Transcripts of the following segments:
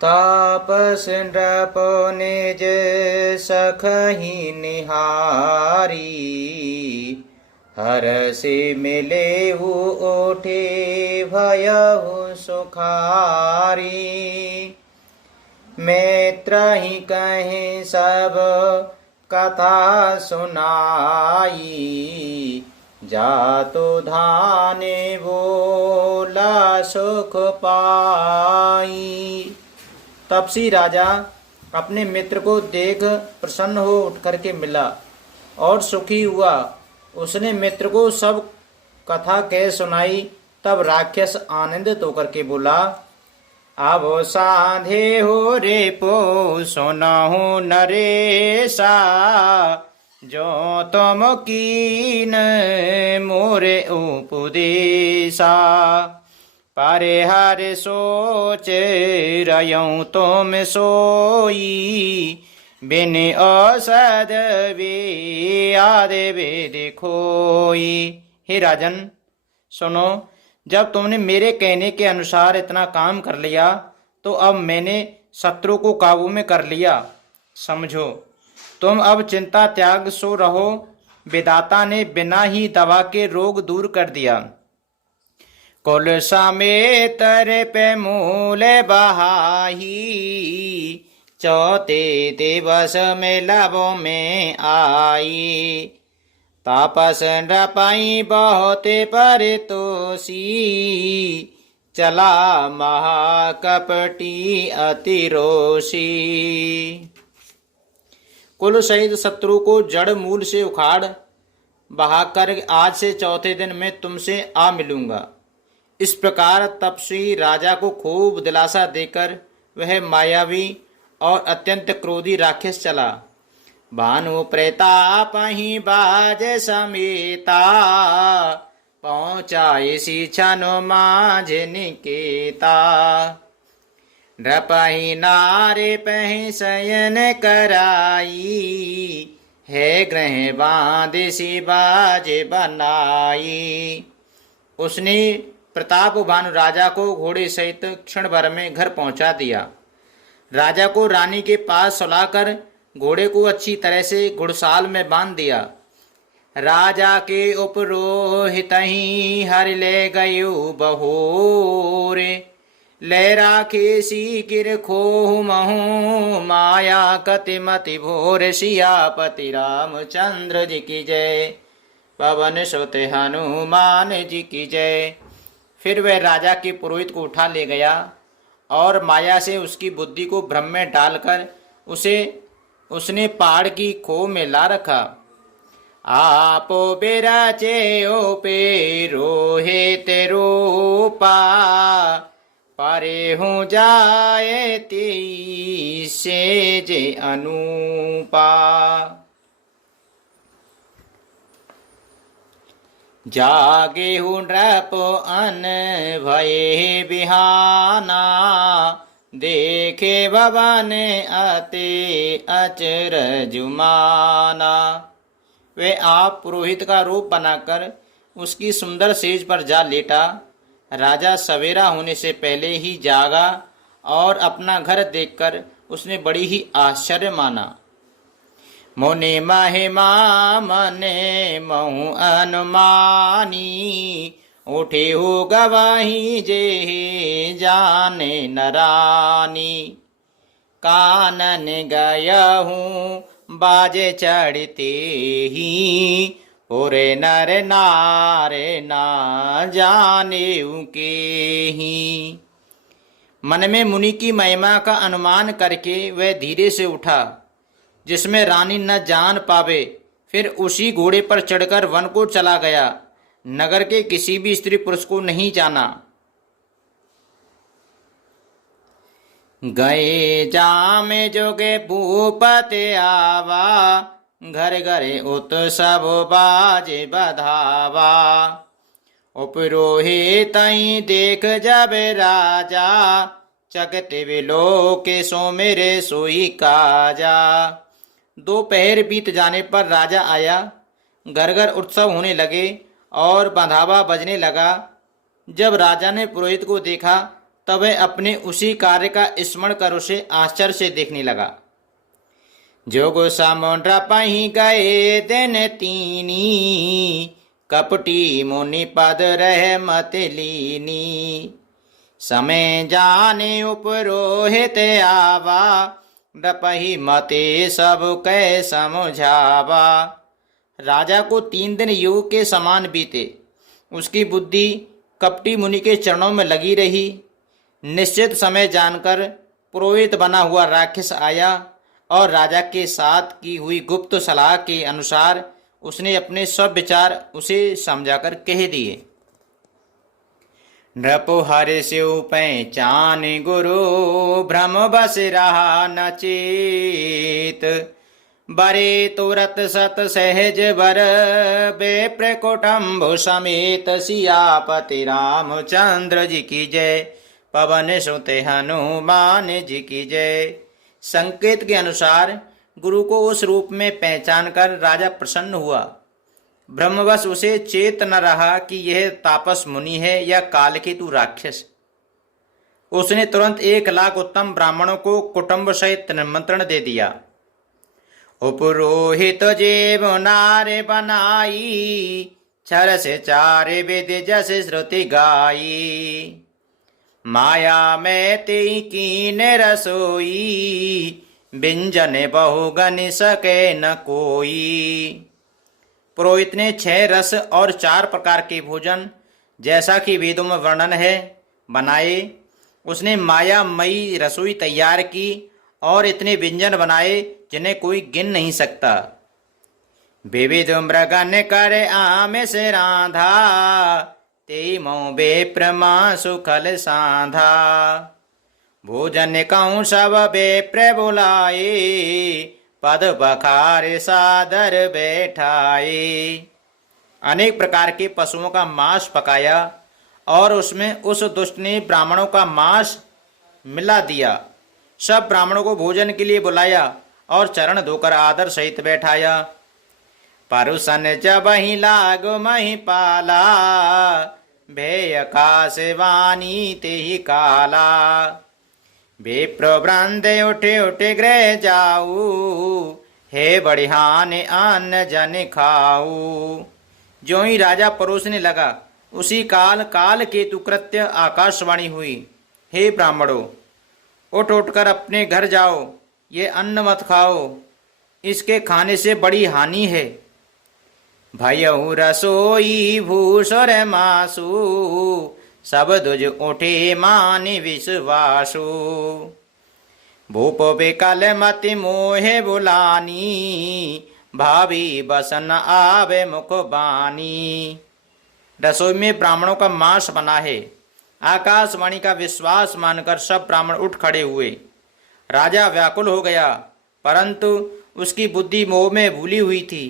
तापस नृपो निज सखहि निहारी। हरषि मिलेहु ओठे भयहु सुखारी। मित्रहि कहि सब कथा सुनाई। जातु धाने बोला सुख पाई। तपसी राजा अपने मित्र को देख प्रसन्न हो उठ करके मिला और सुखी हुआ। उसने मित्र को सब कथा कह सुनाई। तब राक्षस आनंदित होकर के बोला, अब साधे हो रे पो सुनहु नरेशा। जो तुम कीन मोरे उपदेशा। परिहर सोच रयऊँ तुम सोई। बिन औषध वे आदि वेद खोई। हे राजन सुनो, जब तुमने मेरे कहने के अनुसार इतना काम कर लिया तो अब मैंने शत्रु को काबू में कर लिया। समझो, तुम अब चिंता त्याग सो रहो। विधाता ने बिना ही दवा के रोग दूर कर दिया। कुल समेत पे मूल बहाही। चौथे दिवस में लबों में आई। तापस नृपाई बहुत परितोषी। चला महाकपटी अतिरोषी। कुल सहित शत्रु को जड़ मूल से उखाड़ बहाकर आज से चौथे दिन मैं तुमसे आ मिलूंगा। इस प्रकार तपस्वी राजा को खूब दिलासा देकर वह मायावी और अत्यंत क्रोधी राक्षस चला। भानु प्रताप ही बाज समेता। पहुँचा इसी क्षण माझ निकेता। नृपहि नारे पहि शयन कराई। है ग्रह बांध सी बाज बनाई। उसने प्रताप भानु राजा को घोड़े सहित क्षण भर में घर पहुंचा दिया। राजा को रानी के पास सुलाकर घोड़े को अच्छी तरह से घुड़साल में बांध दिया। राजा के उपरोहित ही हर ले गयो बहोरे। ले राखे सी किर खोह महू। माया कति मति भोर। सियापति रामचंद्र जी की जय। पवन सुत हनुमान जी की जय। फिर वह राजा के पुरोहित को उठा ले गया और माया से उसकी बुद्धि को भ्रम में डालकर उसने पहाड़ की खोह में ला रखा। आपो बिराचे ओ पे रोहे तेरूपा। परे हूँ जाए ती से जे अनुपा। जागे हूँ नृप अन भये बिहाना। देखे भवन अति अचरज माना। वे आप पुरोहित का रूप बनाकर उसकी सुंदर सेज पर जा लेटा। राजा सवेरा होने से पहले ही जागा और अपना घर देखकर उसने बड़ी ही आश्चर्य माना। मुनि महिमा मने महु अनुमानी। उठे हो गवाही जे जाने नरानी। कानन गया हूँ बाजे चढ़ते ही। पुरे नर नारे ना जाने के ही। मन में मुनि की महिमा का अनुमान करके वह धीरे से उठा जिसमें रानी न जान पावे। फिर उसी घोड़े पर चढ़कर वन को चला गया। नगर के किसी भी स्त्री पुरुष को नहीं जाना। गए जामे जोगे भूपति आवा। घर घरे उत्सव बाजे बधावा। उपरोहित देख जब राजा। चकते विलोके सो मेरे सोई काजा। दोपहर बीत जाने पर राजा आया। घर घर उत्सव होने लगे और बंधावा बजने लगा। जब राजा ने पुरोहित को देखा तब वह अपने उसी कार्य का स्मरण कर उसे आश्चर्य से देखने लगा। जोग समुद्र पही गए दिन तीनी, कपटी मुनि पद रह मत लीनी। समय जाने उपरोहित आवा, डपही मते सब कै समझावा। राजा को 3 दिन योग के समान बीते। उसकी बुद्धि कपटी मुनि के चरणों में लगी रही। निश्चित समय जानकर पुरोहित बना हुआ राक्षस आया और राजा के साथ की हुई गुप्त सलाह के अनुसार उसने अपने सब विचार उसे समझाकर कह दिए। नृपो हरि शिव पहचान गुरु, भ्रम बस रहा न चेत। बरे तुरत सत सहज बर, बेप्र कुटुम्ब समेत। सियापति रामचंद्र जी की जय, पवन सुत हनुमान जी की जय। संकेत के अनुसार गुरु को उस रूप में पहचान कर राजा प्रसन्न हुआ। ब्रह्मवश उसे चेत न रहा कि यह तापस मुनि है या कालकेतु राक्षस। उसने तुरंत 1 लाख उत्तम ब्राह्मणों को कुटुंब सहित निमंत्रण दे दिया। उपरोहित जेब नारे बनाई, छर से 4 वेद जस श्रुति गाई। माया में ते कीन रसोई, व्यंजन बहुगन सके न कोई। पुरोहित ने 6 रस और 4 प्रकार के भोजन, जैसा कि वेदों में वर्णन है, बनाए। उसने मायामयी रसोई तैयार की और इतने व्यंजन बनाए जिन्हें कोई गिन नहीं सकता। विविध मृगन कर आमिष रांधा, ते मो बेप्रमा सुखल साधा। भोजन कहूँ सब बेप्र बुलाए, पद बखार सादर बैठाए। अनेक प्रकार के पशुओं का मांस पकाया और उसमें उस दुष्ट ने ब्राह्मणों का मांस मिला दिया। सब ब्राह्मणों को भोजन के लिए बुलाया और चरण धोकर आदर सहित बैठाया। परुसन जब ही लाग मही पाला, भेय काश वाणी ते ही काला। विप्रवृंद उठे उठे गृह जाऊ, हे बढ़ियान अन्न जन खाऊ। जो ही राजा परोसने लगा उसी काल केतु कृत्य आकाशवाणी हुई। हे ब्राह्मणों, उठ उठकर अपने घर जाओ, ये अन्न मत खाओ, इसके खाने से बड़ी हानि है। भयहु रसोई भूसुर मासु, सब दुज उठे मानि विश्वासु। भूप विकल मति मोहे बुलानी, भावी बसन आवे मुख बानी। रसोई में ब्राह्मणों का मांस बना है। आकाशवाणी का विश्वास मानकर सब ब्राह्मण उठ खड़े हुए। राजा व्याकुल हो गया, परंतु उसकी बुद्धि मोह में भूली हुई थी।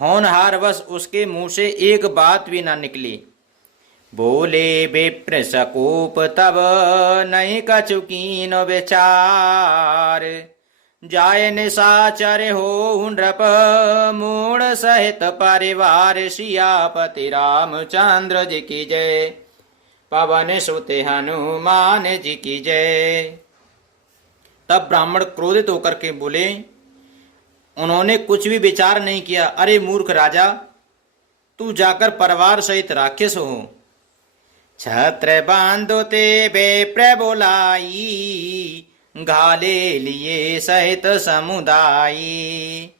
होनहारवश उसके मुंह से एक बात भी न निकली। बोले विप्र सकोप तब, नहीं कछु कीन विचार। जाय निशाचर हो नृप, मूढ़ सहित परिवार। सियापति रामचंद्र जी की जय, पवन सुत हनुमान जी की जय। तब ब्राह्मण क्रोधित होकर के बोले, उन्होंने कुछ भी विचार नहीं किया। अरे मूर्ख राजा, तू जाकर परिवार सहित राक्षस हो। छत्र बांधो ते बेप्र बोलाई, घाले लिए सहित समुदायी।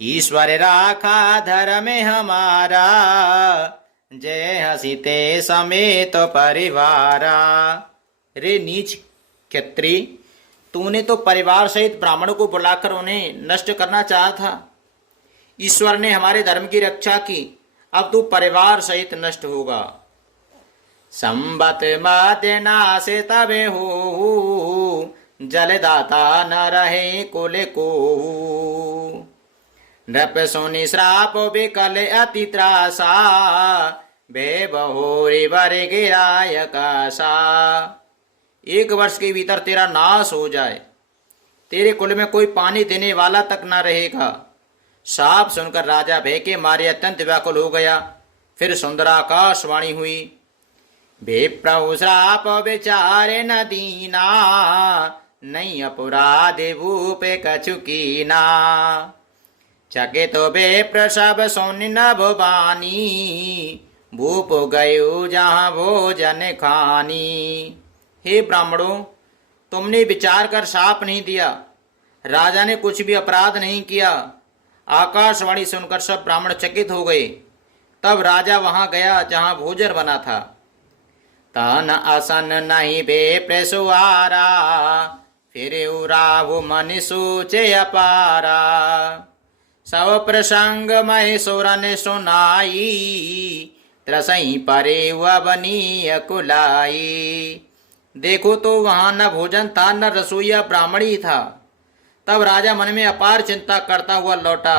ईश्वर राखा धर्म हमारा, जय हसीते समेत परिवारा। रे नीच क्षत्रि, तूने तो परिवार सहित ब्राह्मणों को बुलाकर उन्हें नष्ट करना चाहा था। ईश्वर ने हमारे धर्म की रक्षा की, अब तू परिवार सहित नष्ट होगा। संबत मध्य नाश तबे हो, जलदाता न रहे कुल को। नृप सोनि श्राप विकल अति त्रासा, बे बहोरी वर गिराय कासा। 1 वर्ष के भीतर तेरा नाश हो जाए, तेरे कुल में कोई पानी देने वाला तक न रहेगा। साप सुनकर राजा भय के मारे अत्यंत व्याकुल हो गया। फिर सुंदर आकाशवाणी हुई। विप्रौ श्राप विचारे न दीना, नहीं अपराध भूप कछु कीना। चकित विप्र सब सुनि नभ बानी, भूप गयो जहाँ भोजन खानी। हे ब्राह्मणों, तुमने विचार कर शाप नहीं दिया, राजा ने कुछ भी अपराध नहीं किया। आकाशवाणी सुनकर सब ब्राह्मण चकित हो गए। तब राजा वहां गया जहां भोजन बना था। तन असन नहीं विप्र सुआरा, फिर राहु मन सोचे अपारा। सब प्रसंग महेश्वर ने सुनाई, त्रसई परे वनीय कुलाई। देखो तो वहां न भोजन था न रसोईया ब्राह्मण ही था। तब राजा मन में अपार चिंता करता हुआ लौटा।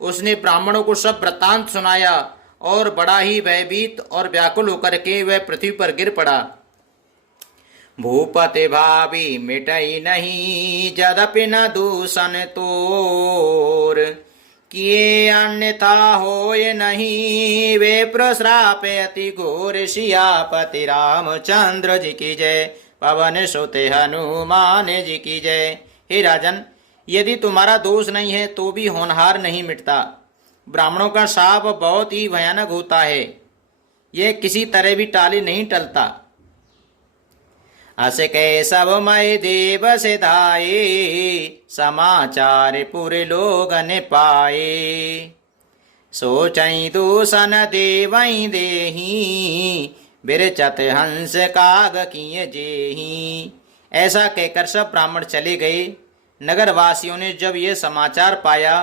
उसने ब्राह्मणों को सब वृत्तांत सुनाया और बड़ा ही भयभीत और व्याकुल होकर के वह पृथ्वी पर गिर पड़ा। भूपति भावी मिटई नहीं, यद्यपि न दूषण तोर। किए अन्यथा होय नहीं, वे प्रश्राप अति घोर। सियापति रामचंद्र जी की जय, पवन सुत हनुमान जी की जय। हे राजन, यदि तुम्हारा दोष नहीं है तो भी होनहार नहीं मिटता। ब्राह्मणों का शाप बहुत ही भयानक होता है, यह किसी तरह भी टाले नहीं टलता। अस कै सब मय देव से धाये, समाचार पुर लोगन पाए। सोचई दूषण देवई देही, बिरचत हंस काग किए जेही। ऐसा कहकर सब ब्राह्मण चले गए। नगर वासियों ने जब ये समाचार पाया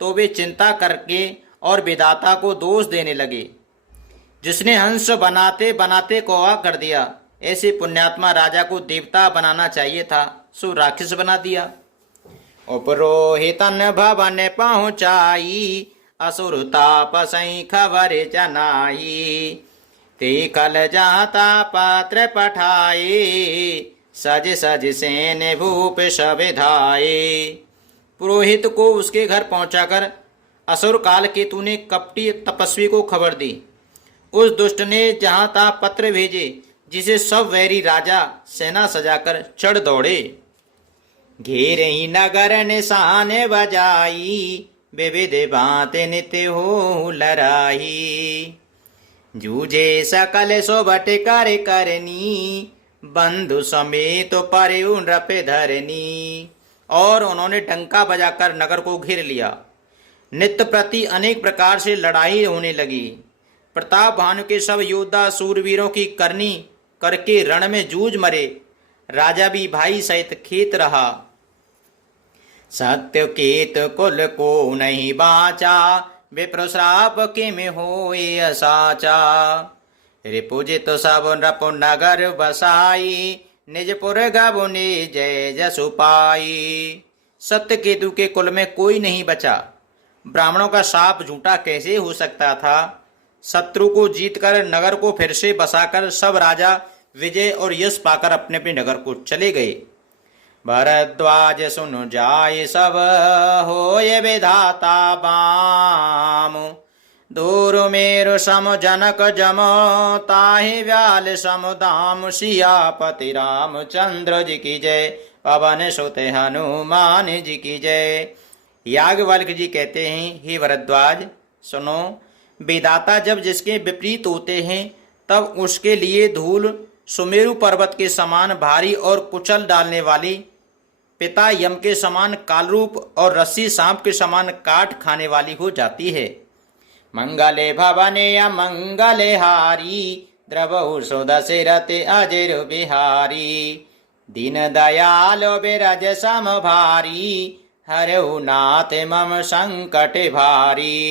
तो वे चिंता करके और विधाता को दोष देने लगे। जिसने हंस बनाते बनाते कौवा कर दिया, ऐसे पुण्यात्मा राजा को देवता बनाना चाहिए था, सो राक्षस बना दिया। उपरोहितन भवन पहुँचाई, असुर तापसई खबर जनाई। ते कल जाता पात्र पठाए, सज सज सेन भूप सब धाये। पुरोहित को उसके घर पहुंचाकर असुर काल केतु ने कपटी तपस्वी को खबर दी। उस दुष्ट ने जहां तहां पत्र भेजे, जिसे सब वैरी राजा सेना सजाकर चढ़ दौड़े। घेर ही नगर निशान बजाई, विविध बातें नित्य हो लड़ाई। जूझे सकल सोबट कर करनी, बंधु समेत परिउ नृप धरनी। और उन्होंने डंका बजाकर नगर को घेर लिया। नित्य प्रति अनेक प्रकार से लड़ाई होने लगी। प्रताप भानु के सब योद्धा सूरवीरों की करनी करके रण में जूझ मरे। राजा भी भाई सहित खेत रहा। सत्य केत कुल को नहीं बाचा, विप्र श्राप के में होए असाचा। रिपुजित सब नृप नगर बसाई, निजपुर गबुनि जय जसु पाई। सत्य केतु के कुल में कोई नहीं बचा। ब्राह्मणों का शाप झूठा कैसे हो सकता था। शत्रु को जीतकर नगर को फिर से बसाकर सब राजा विजय और यश पाकर अपने अपने नगर को चले गए। भरद्वाज सुन जाय सब होय विधाता बाम, दूर मेरु सम जनक जम, ताहि व्याल सम दाम। सियापति रामचंद्र जी की जय, पवन सुत हनुमान जी की जय। याज्ञवल्क्य जी कहते हैं, हे भरद्वाज सुनो, विधाता जब जिसके विपरीत होते हैं तब उसके लिए धूल सुमेरु पर्वत के समान भारी और कुचल डालने वाली, पिता यम के समान कालरूप और रस्सी सांप के समान काट खाने वाली हो जाती है। मंगले भवने या मंगले हारी, द्रवहु सुदशरथ अजर बिहारी। दीन दयालो बिरज सम भारी, हरहु नाथ मम संकट भारी।